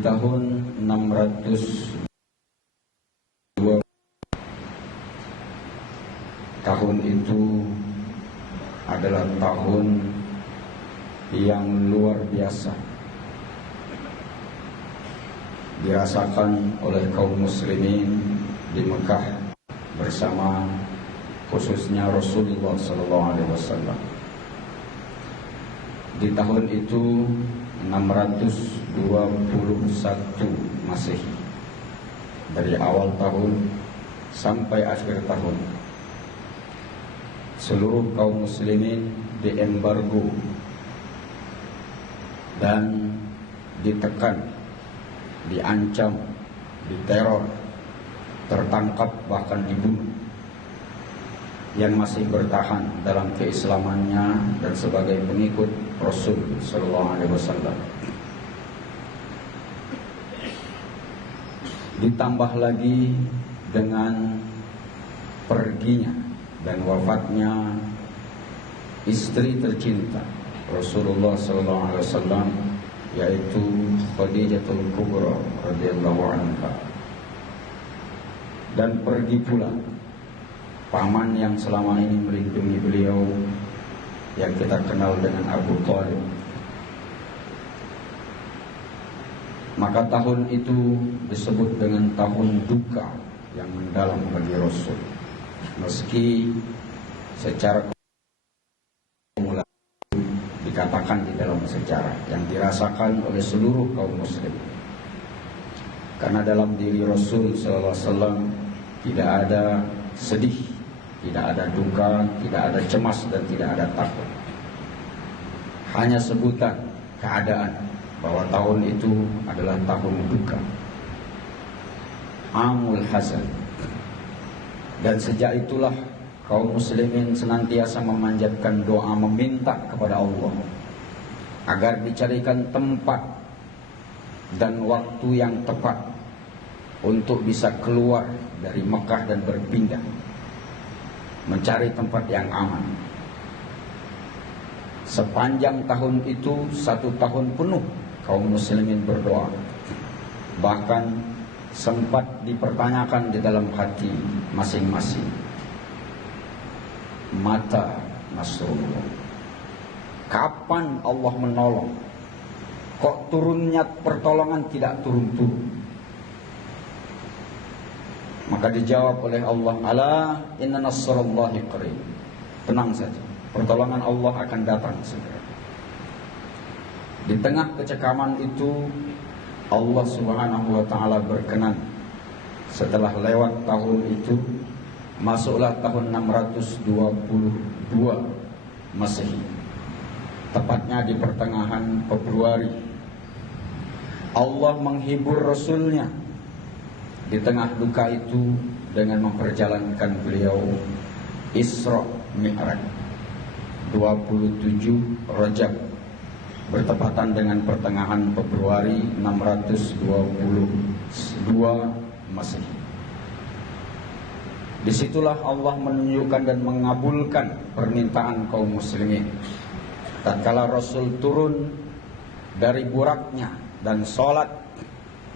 tahun 602 tahun itu adalah tahun yang luar biasa dirasakan oleh kaum muslimin di Mekah bersama khususnya Rasulullah SAW. Di tahun itu 621 Masehi, dari awal tahun sampai akhir tahun, seluruh kaum muslimin diembargo dan ditekan, diancam, diteror, tertangkap, bahkan dibunuh. Yang masih bertahan dalam keislamannya dan sebagai pengikut Rasul sallallahu alaihi wasallam. Ditambah lagi dengan perginya dan wafatnya istri tercinta Rasulullah sallallahu alaihi wasallam, yaitu Khadijatul Kubra radhiyallahu anha. Dan pergi pula paman yang selama ini melindungi beliau, yang kita kenal dengan Abu Thalib. Maka tahun itu disebut dengan tahun duka yang mendalam bagi Rasul. Meski secara mulai dikatakan di dalam sejarah yang dirasakan oleh seluruh kaum muslim. Karena dalam diri Rasul SAW tidak ada sedih, tidak ada duka, tidak ada cemas, dan tidak ada takut. Hanya sebutan keadaan bahwa tahun itu adalah tahun duka, Amul Hazan. Dan sejak itulah kaum muslimin senantiasa memanjatkan doa, meminta kepada Allah agar dicarikan tempat dan waktu yang tepat untuk bisa keluar dari Mekah dan berpindah, mencari tempat yang aman. Sepanjang tahun itu, 1 tahun penuh kaum muslimin berdoa. Bahkan sempat dipertanyakan di dalam hati masing-masing, mata Nasrullah, kapan Allah menolong? Kok turunnya pertolongan tidak turun-turun? Maka dijawab oleh Allah, ala inna nasrallahi qarib. Tenang saja, pertolongan Allah akan datang segera. Di tengah kecekaman itu, Allah Subhanahu wa ta'ala berkenan. Setelah lewat tahun itu, masuklah tahun 622 Masehi, tepatnya di pertengahan Februari. Allah menghibur Rasulnya di tengah duka itu dengan memperjalankan beliau Isra Mi'raj 27 Rajab, bertepatan dengan pertengahan Februari 622 Masehi. Disitulah Allah menunjukkan dan mengabulkan permintaan kaum muslimin. Tatkala Rasul turun dari buraknya dan sholat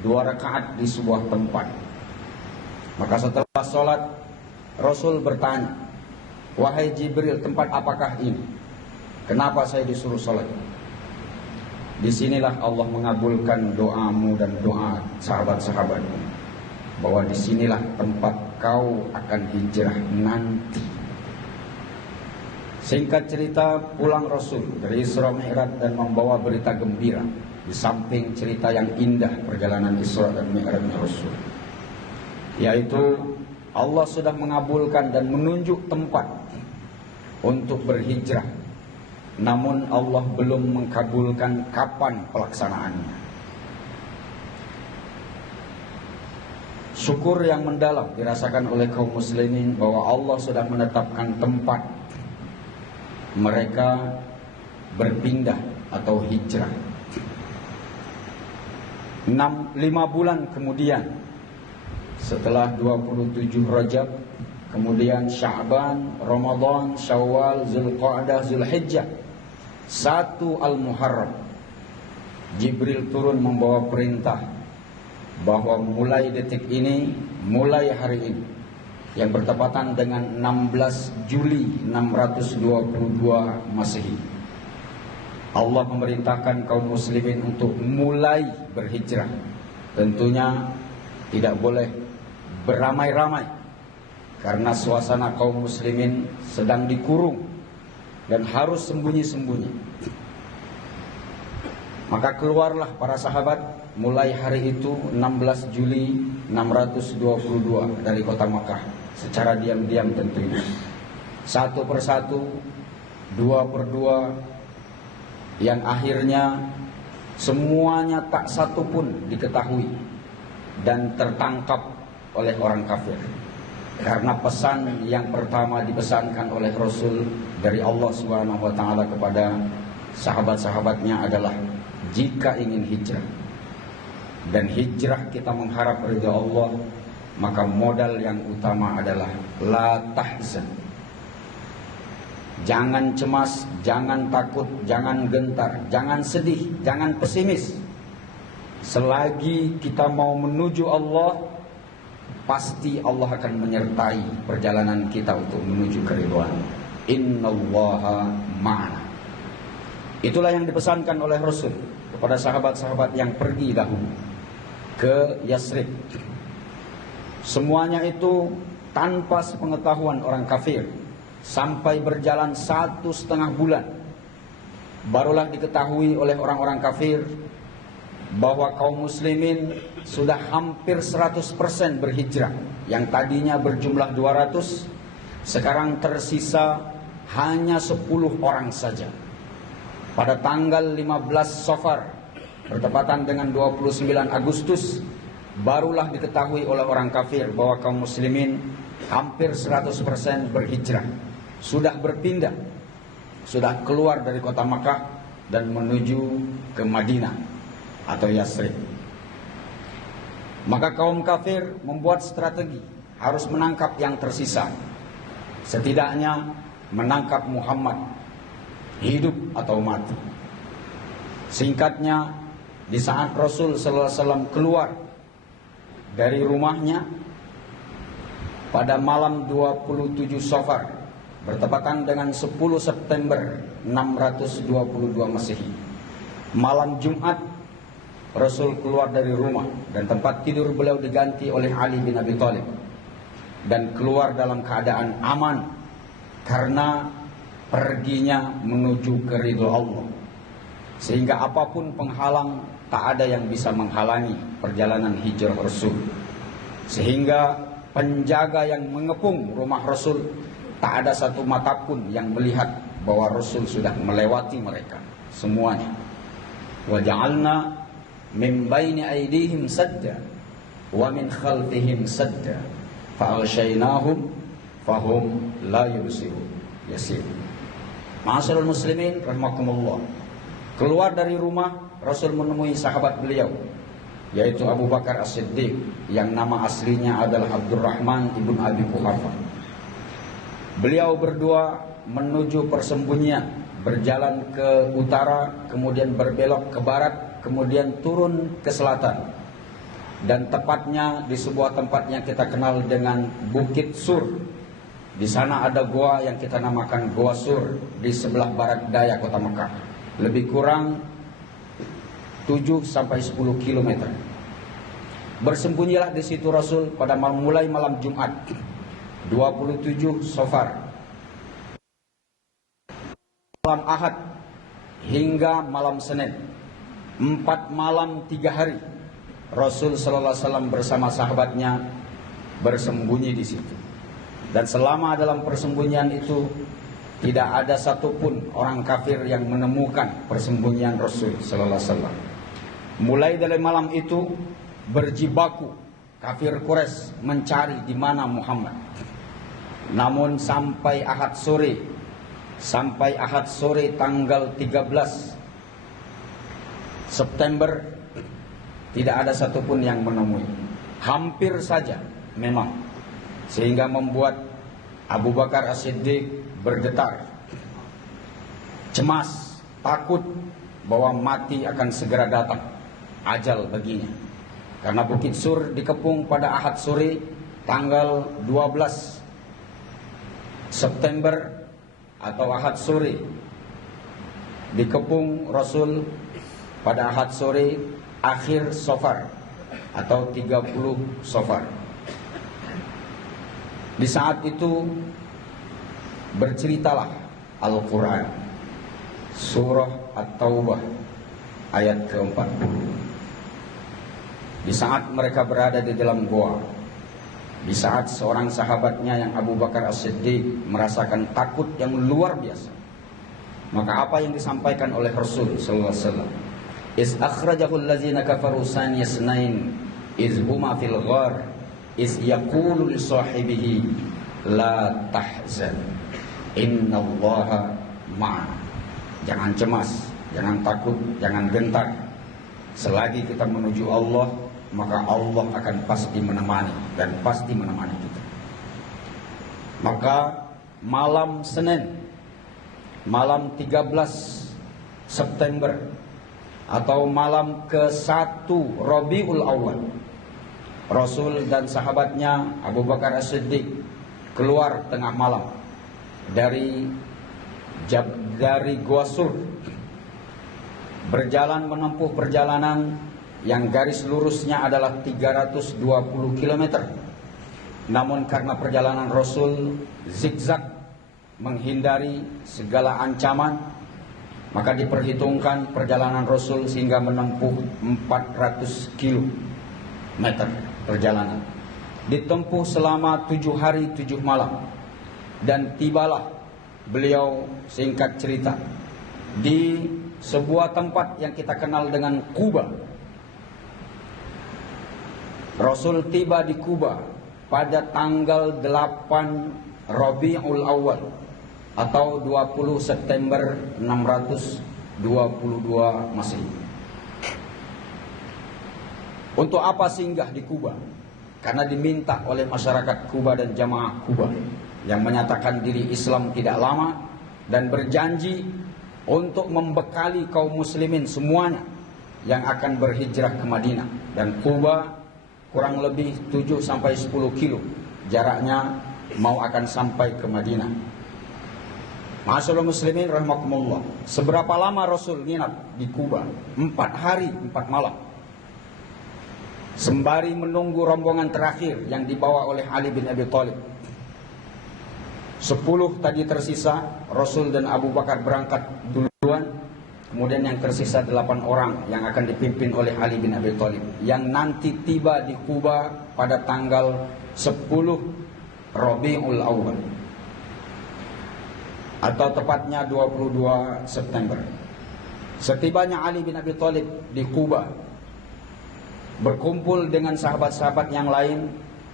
2 rakaat di sebuah tempat, maka setelah sholat Rasul bertanya, wahai Jibril, tempat apakah ini? Kenapa saya disuruh sholat? Disinilah Allah mengabulkan doamu dan doa sahabat-sahabatmu, bahwa disinilah tempat kau akan hijrah nanti. Singkat cerita, pulang Rasul dari Isra Mi'raj dan membawa berita gembira. Di samping cerita yang indah perjalanan Isra dan Mi'rajnya Rasul, yaitu Allah sudah mengabulkan dan menunjuk tempat untuk berhijrah. Namun Allah belum mengabulkan kapan pelaksanaannya. Syukur yang mendalam dirasakan oleh kaum muslimin bahwa Allah sudah menetapkan tempat mereka berpindah atau hijrah. 5 bulan kemudian, setelah 27 Rajab, kemudian Sya'ban, Ramadan, Syawal, Zulqa'dah, Zulhijjah, 1 Al-Muharram, Jibril turun membawa perintah bahwa mulai detik ini, mulai hari ini, yang bertepatan dengan 16 Juli 622 Masehi, Allah memerintahkan kaum muslimin untuk mulai berhijrah. Tentunya tidak boleh beramai-ramai, karena suasana kaum muslimin sedang dikurung dan harus sembunyi-sembunyi. Maka keluarlah para sahabat mulai hari itu 16 Juli 622 dari kota Makkah secara diam-diam tentunya. Satu persatu, dua per dua, yang akhirnya semuanya tak satu pun diketahui dan tertangkap oleh orang kafir. Karena pesan yang pertama dipesankan oleh Rasul dari Allah Subhanahu wa taala kepada sahabat-sahabatnya adalah, jika ingin hijrah dan hijrah kita mengharap ridha Allah, maka modal yang utama adalah la tahzan. Jangan cemas, jangan takut, jangan gentar, jangan sedih, jangan pesimis. Selagi kita mau menuju Allah, pasti Allah akan menyertai perjalanan kita untuk menuju keridhaan. Innallaha ma'ana. Itulah yang dipesankan oleh Rasul kepada sahabat-sahabat yang pergi dahulu ke Yasrib. Semuanya itu tanpa sepengetahuan orang kafir. Sampai berjalan 1,5 bulan, barulah diketahui oleh orang-orang kafir bahwa kaum muslimin sudah hampir 100% berhijrah. Yang tadinya berjumlah 200, sekarang tersisa hanya 10 orang saja. Pada tanggal 15 Safar, bertepatan dengan 29 Agustus, barulah diketahui oleh orang kafir bahwa kaum muslimin hampir 100% berhijrah. Sudah berpindah, sudah keluar dari kota Makkah dan menuju ke Madinah atau Yasrib. Maka kaum kafir membuat strategi, harus menangkap yang tersisa. Setidaknya menangkap Muhammad, hidup atau mati. Singkatnya, di saat Rasul sallallahu alaihi wasallam keluar dari rumahnya pada malam 27 Safar, bertepatan dengan 10 September 622 Masehi, malam Jumat, Rasul keluar dari rumah dan tempat tidur beliau diganti oleh Ali bin Abi Thalib, dan keluar dalam keadaan aman karena perginya menuju ke ridho Allah. Sehingga apapun penghalang, tak ada yang bisa menghalangi perjalanan hijrah Rasul. Sehingga penjaga yang mengepung rumah Rasul, tak ada satu mata pun yang melihat bahwa Rasul sudah melewati mereka semuanya. Wa ja'alna min baini aydihim sadda wa min khalfihim sadda fa'aghshaynahum fahum la yubsirun. Yasir. Ma'asyiral muslimin rahimakumullah. Keluar dari rumah, Rasul menemui sahabat beliau, yaitu Abu Bakar As-Siddiq, yang nama aslinya adalah Abdurrahman ibn Abi Quhafa. Beliau berdua menuju persembunyian, berjalan ke utara, kemudian berbelok ke barat, kemudian turun ke selatan. Dan tepatnya di sebuah tempat yang kita kenal dengan Bukit Sur. Di sana ada gua yang kita namakan Gua Sur, di sebelah barat daya kota Mekah. Lebih kurang 7-10 km. Bersembunyilah di situ Rasul pada mulai malam Jumat 27 Safar, malam Ahad hingga malam Senin. 4 malam 3 hari Rasul sallallahu alaihi wasallam bersama sahabatnya bersembunyi di situ. Dan selama dalam persembunyian itu tidak ada satupun orang kafir yang menemukan persembunyian Rasul sallallahu alaihi wasallam. Mulai dari malam itu berjibaku kafir Quraisy mencari di mana Muhammad. Namun sampai Ahad sore tanggal 13 September tidak ada satupun yang menemui. Hampir saja memang, sehingga membuat Abu Bakar As-Siddiq bergetar, cemas, takut, bahwa mati akan segera datang, ajal baginya. Karena Bukit Sur dikepung pada Ahad sore tanggal 12 September atau Ahad sore. Dikepung Rasul pada Ahad sore akhir Safar atau 30 Safar. Di saat itu berceritalah Al-Quran, surah At-Taubah ayat ke-40. Di saat mereka berada di dalam goa, di saat seorang sahabatnya yang Abu Bakar As-Siddiq merasakan takut yang luar biasa, maka apa yang disampaikan oleh Rasul sallallahu alaihi wasallam, is akhrajahul ladzina kafaru saniyasnain iz huma fil ghar is yaqulu li sahibihi la tahzan innallaha ma'ana. Jangan cemas, jangan takut, jangan gentar. Selagi kita menuju Allah, maka Allah akan pasti menemani dan pasti menemani kita. Maka malam Senin, malam 13 September atau malam ke-1 Rabiul Awal, Rasul dan sahabatnya Abu Bakar As-Siddiq keluar tengah malam dari Gua Sur, berjalan menempuh perjalanan yang garis lurusnya adalah 320 km. Namun karena perjalanan Rasul zigzag menghindari segala ancaman, maka diperhitungkan perjalanan Rasul sehingga menempuh 400 km perjalanan. Ditempuh selama 7 hari 7 malam. Dan tibalah beliau, singkat cerita, di sebuah tempat yang kita kenal dengan Quba. Rasul tiba di Quba pada tanggal 8 Rabiul Awal atau 20 September 622 Masehi. Untuk apa singgah di Quba? Karena diminta oleh masyarakat Quba dan jamaah Quba yang menyatakan diri Islam tidak lama dan berjanji untuk membekali kaum muslimin semuanya yang akan berhijrah ke Madinah. Dan Quba kurang lebih 7 sampai 10 kilo jaraknya mau akan sampai ke Madinah. Ma'asyiral muslimin rahimakumullah, seberapa lama Rasul nginap di Quba? 4 hari 4 malam. Sembari menunggu rombongan terakhir yang dibawa oleh Ali bin Abi Thalib. 10 tadi tersisa, Rasul dan Abu Bakar berangkat duluan. Kemudian yang tersisa 8 orang yang akan dipimpin oleh Ali bin Abi Thalib, yang nanti tiba di Quba pada tanggal 10 Rabiul Awal atau tepatnya 22 September. Setibanya Ali bin Abi Thalib di Quba, berkumpul dengan sahabat-sahabat yang lain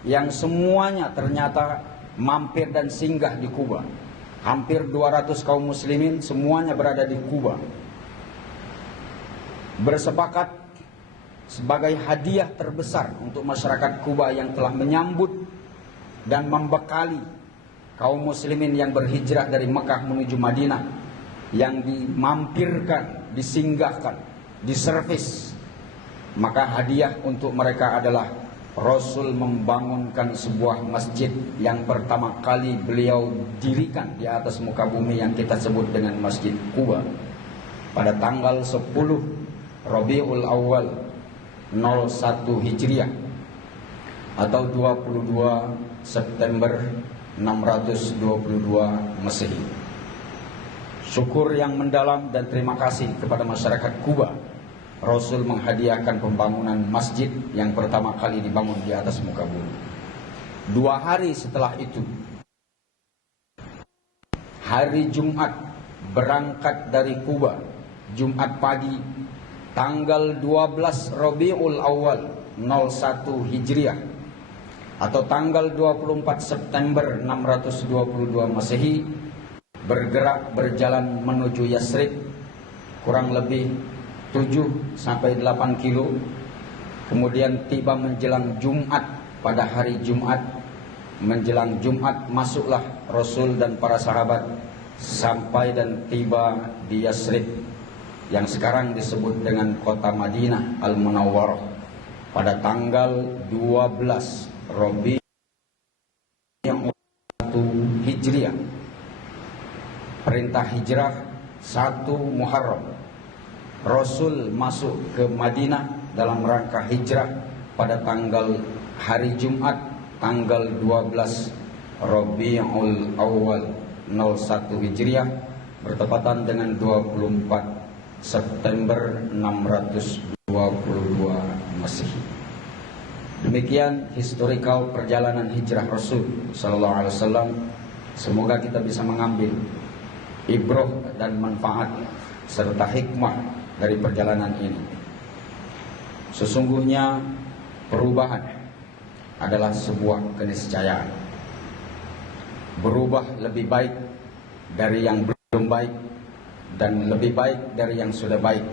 yang semuanya ternyata mampir dan singgah di Quba. Hampir 200 kaum muslimin semuanya berada di Quba, bersepakat sebagai hadiah terbesar untuk masyarakat Quba yang telah menyambut dan membekali kaum muslimin yang berhijrah dari Mekah menuju Madinah, yang dimampirkan, disinggahkan, diservis. Maka hadiah untuk mereka adalah Rasul membangunkan sebuah masjid yang pertama kali beliau dirikan di atas muka bumi yang kita sebut dengan Masjid Quba pada tanggal 10 Rabiul Awal 01 Hijriah atau 22 September 622 Masehi. Syukur yang mendalam dan terima kasih kepada masyarakat Quba, Rasul menghadiahkan pembangunan masjid yang pertama kali dibangun di atas muka bumi. 2 hari setelah itu, hari Jumat, berangkat dari Quba, Jumat pagi, tanggal 12 Rabiul Awal 01 Hijriah atau tanggal 24 September 622 Masehi, bergerak berjalan menuju Yasrib, kurang lebih 7 sampai 8 kilo. Kemudian tiba menjelang Jumat, pada hari Jumat, menjelang Jumat masuklah Rasul dan para sahabat sampai dan tiba di Yasrib. yang sekarang disebut dengan kota Madinah Al-Munawwarah pada tanggal 12 Rabiul Hijriah. Perintah hijrah 1 Muharram. Rasul masuk ke Madinah dalam rangka hijrah pada tanggal hari Jumat tanggal 12 Rabiul Awal 01 Hijriah bertepatan dengan 24 September 622 Masehi. Demikian historical perjalanan hijrah Rasul sallallahu alaihi wasallam. Semoga kita bisa mengambil ibrah dan manfaat serta hikmah dari perjalanan ini. Sesungguhnya perubahan adalah sebuah keniscayaan. Berubah lebih baik dari yang belum baik dan lebih baik dari yang sudah baik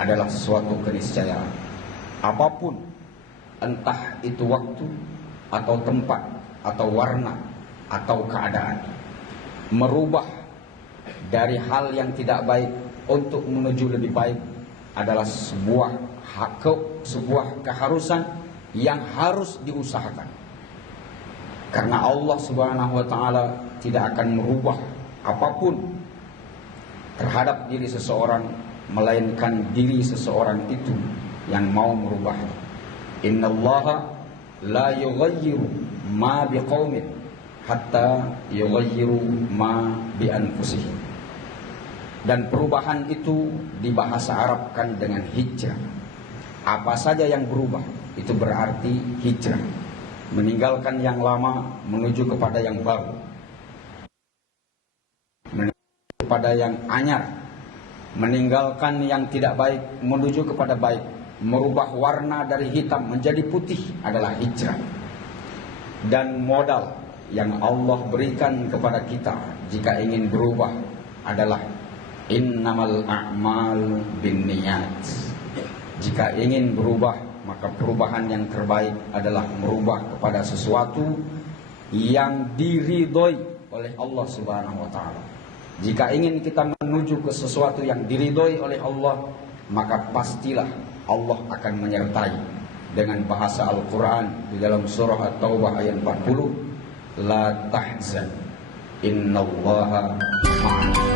adalah suatu keniscayaan. Apapun, entah itu waktu atau tempat atau warna atau keadaan, merubah dari hal yang tidak baik untuk menuju lebih baik adalah sebuah keharusan yang harus diusahakan. Karena Allah Subhanahu wa taala tidak akan merubah apapun terhadap diri seseorang melainkan diri seseorang itu yang mau merubahnya. Innallaha la yughayyiru ma biqaumin hatta yughayyiru ma bi anfusihim. Dan perubahan itu dibahasa Arabkan dengan hijrah. Apa saja yang berubah itu berarti hijrah, meninggalkan yang lama menuju kepada yang baru, kepada yang anyar, meninggalkan yang tidak baik menuju kepada baik, merubah warna dari hitam menjadi putih adalah hijrah. Dan modal yang Allah berikan kepada kita jika ingin berubah adalah innamal a'mal binniyat. Jika ingin berubah, maka perubahan yang terbaik adalah merubah kepada sesuatu yang diridhoi oleh Allah Subhanahu wa taala. Jika ingin kita menuju ke sesuatu yang diridhoi oleh Allah, maka pastilah Allah akan menyertai. Dengan bahasa Al-Quran di dalam surah At-Taubah ayat 40, la tahzan innallaha ma'ana.